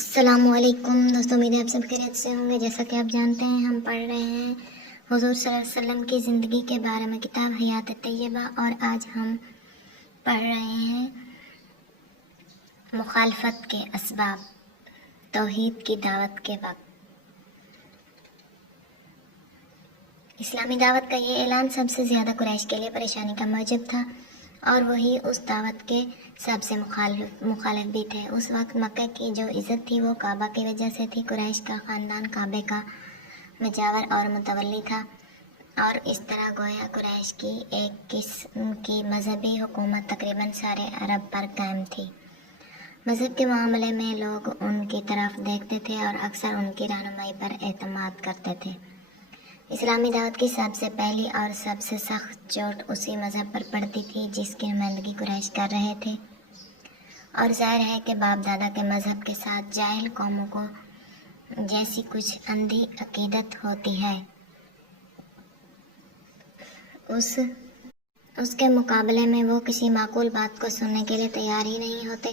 السلام علیکم دوستوں، امید ہے آپ سب خیریت سے ہوں گے۔ جیسا کہ آپ جانتے ہیں، ہم پڑھ رہے ہیں حضور صلی اللہ علیہ وسلم کی زندگی کے بارے میں کتاب حیات طیبہ، اور آج ہم پڑھ رہے ہیں مخالفت کے اسباب، توحید کی دعوت کے وقت۔ اسلامی دعوت کا یہ اعلان سب سے زیادہ قریش کے لیے پریشانی کا موجب تھا، اور وہی اس دعوت کے سب سے مخالف بھی تھے۔ اس وقت مکہ کی جو عزت تھی وہ کعبہ کی وجہ سے تھی۔ قریش کا خاندان کعبے کا مجاور اور متولی تھا، اور اس طرح گویا قریش کی ایک قسم کی مذہبی حکومت تقریباً سارے عرب پر قائم تھی۔ مذہب کے معاملے میں لوگ ان کی طرف دیکھتے تھے اور اکثر ان کی رہنمائی پر اعتماد کرتے تھے۔ اسلامی دعوت کی سب سے پہلی اور سب سے سخت چوٹ اسی مذہب پر پڑتی تھی جس کی نمائندگی قریش کر رہے تھے، اور ظاہر ہے کہ باپ دادا کے مذہب کے ساتھ جاہل قوموں کو جیسی کچھ اندھی عقیدت ہوتی ہے، اس کے مقابلے میں وہ کسی معقول بات کو سننے کے لیے تیار ہی نہیں ہوتے۔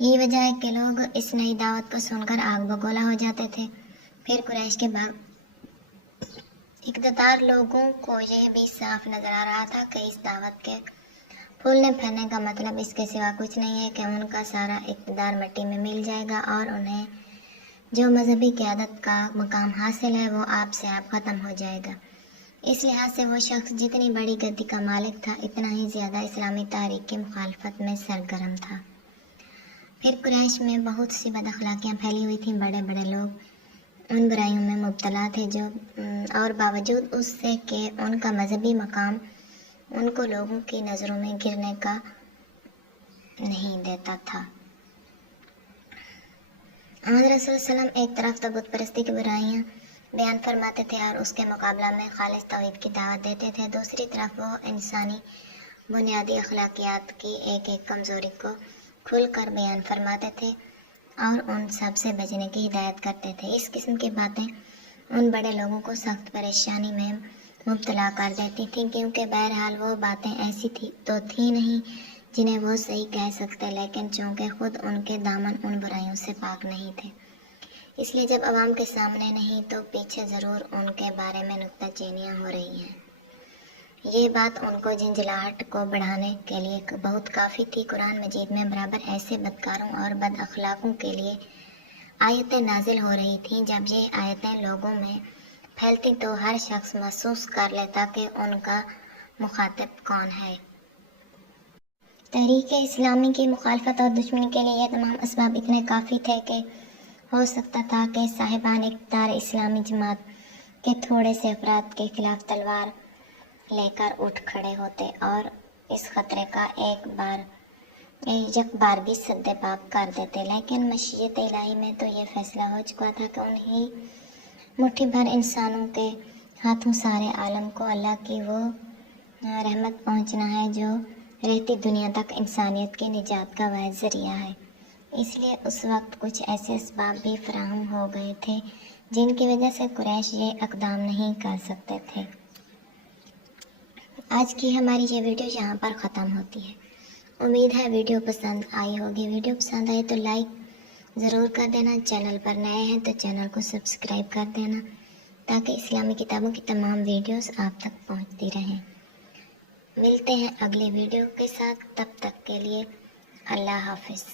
یہی وجہ ہے کہ لوگ اس نئی دعوت کو سن کر آگ بگولا ہو جاتے تھے۔ پھر قریش کے بعد اقتدار لوگوں کو یہ بھی صاف نظر آ رہا تھا کہ اس دعوت کے پھولنے پھیلنے کا مطلب اس کے سوا کچھ نہیں ہے کہ ان کا سارا اقتدار مٹی میں مل جائے گا، اور انہیں جو مذہبی قیادت کا مقام حاصل ہے وہ آپ سے آپ ختم ہو جائے گا۔ اس لحاظ سے وہ شخص جتنی بڑی گدی کا مالک تھا، اتنا ہی زیادہ اسلامی تاریخ کی مخالفت میں سرگرم تھا۔ پھر قریش میں بہت سی بد اخلاقیاں پھیلی ہوئی تھیں۔ بڑے بڑے لوگ ان برائیوں میں مبتلا تھے اور باوجود اس سے کہ ان کا مذہبی مقام ان کو لوگوں کی نظروں میں گرنے کا نہیں دیتا تھا۔ محمد رسول صلی اللہ علیہ وسلم ایک طرف تو بت پرستی کی برائیاں بیان فرماتے تھے اور اس کے مقابلہ میں خالص توحید کی دعوت دیتے تھے، دوسری طرف وہ انسانی بنیادی اخلاقیات کی ایک ایک کمزوری کو کھل کر بیان فرماتے تھے اور ان سب سے بچنے کی ہدایت کرتے تھے۔ اس قسم کی باتیں ان بڑے لوگوں کو سخت پریشانی میں مبتلا کر دیتی تھیں، کیونکہ بہرحال وہ باتیں ایسی تو تھیں نہیں جنہیں وہ صحیح کہہ سکتے، لیکن چونکہ خود ان کے دامن ان برائیوں سے پاک نہیں تھے، اس لیے جب عوام کے سامنے نہیں تو پیچھے ضرور ان کے بارے میں نکتہ چینیاں ہو رہی ہیں۔ یہ بات ان کو جھنجھلاہٹ کو بڑھانے کے لیے بہت کافی تھی۔ قرآن مجید میں برابر ایسے بدکاروں اور بد اخلاقوں کے لیے آیتیں نازل ہو رہی تھیں۔ جب یہ آیتیں لوگوں میں پھیلتی تو ہر شخص محسوس کر لیتا کہ ان کا مخاطب کون ہے۔ تحریک اسلامی کی مخالفت اور دشمنی کے لیے یہ تمام اسباب اتنے کافی تھے کہ ہو سکتا تھا کہ صاحبان اقتدار اسلامی جماعت کے تھوڑے سے افراد کے خلاف تلوار لے کر اٹھ کھڑے ہوتے اور اس خطرے کا یک بار بھی سد باب کر دیتے، لیکن مشیت الہی میں تو یہ فیصلہ ہو چکا تھا کہ انہی مٹھی بھر انسانوں کے ہاتھوں سارے عالم کو اللہ کی وہ رحمت پہنچنا ہے جو رہتی دنیا تک انسانیت کی نجات کا واحد ذریعہ ہے۔ اس لیے اس وقت کچھ ایسے اسباب بھی فراہم ہو گئے تھے جن کی وجہ سے قریش یہ اقدام نہیں کر سکتے تھے۔ آج کی ہماری یہ ویڈیو یہاں پر ختم ہوتی ہے۔ امید ہے ویڈیو پسند آئی ہوگی۔ ویڈیو پسند آئی تو لائک ضرور کر دینا، چینل پر نئے ہیں تو چینل کو سبسکرائب کر دینا تاکہ اسلامی کتابوں کی تمام ویڈیوز آپ تک پہنچتی رہیں۔ ملتے ہیں اگلی ویڈیو کے ساتھ، تب تک کے لیے اللہ حافظ۔